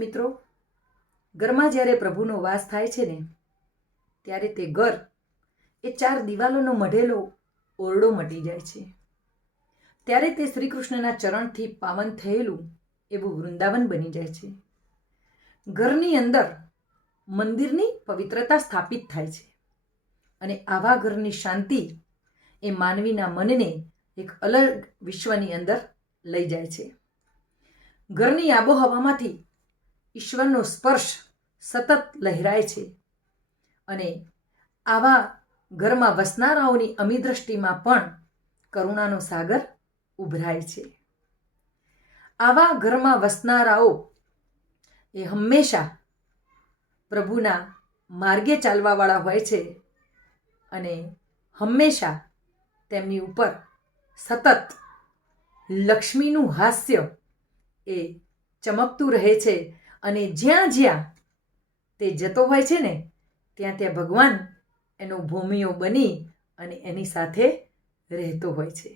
મિત્રો, ઘરમાં જ્યારે પ્રભુનો વાસ થાય છે ને, ત્યારે તે ઘર એ 4 દિવાલોનો મઢેલો ઓરડો મટી જાય છે. ત્યારે તે શ્રી કૃષ્ણના ચરણથી પાવન થયેલું એવું વૃંદાવન બની જાય છે. ઘરની અંદર મંદિરની પવિત્રતા સ્થાપિત થાય છે અને આવા ઘરની શાંતિ એ માનવીના મનને એક અલગ વિશ્વની અંદર લઈ જાય છે. ઘરની આબોહવામાંથી ઈશ્વરનો સ્પર્શ સતત લહેરાય છે અને આવા ઘરમાં વસનારાઓની અમી દ્રષ્ટિમાં પણ કરુણાનો સાગર ઉભરાય છે. આવા ઘરમાં વસનારાઓ એ હંમેશા પ્રભુના માર્ગે ચાલવાવાળા હોય છે અને હંમેશા તેમની ઉપર સતત લક્ષ્મીનું હાસ્ય એ ચમકતું રહે છે અને જ્યાં જ્યાં તે જતો હોય છે ને, ત્યાં ત્યાં ભગવાન એનો ભૂમિયો બની અને એની સાથે રહેતો હોય છે.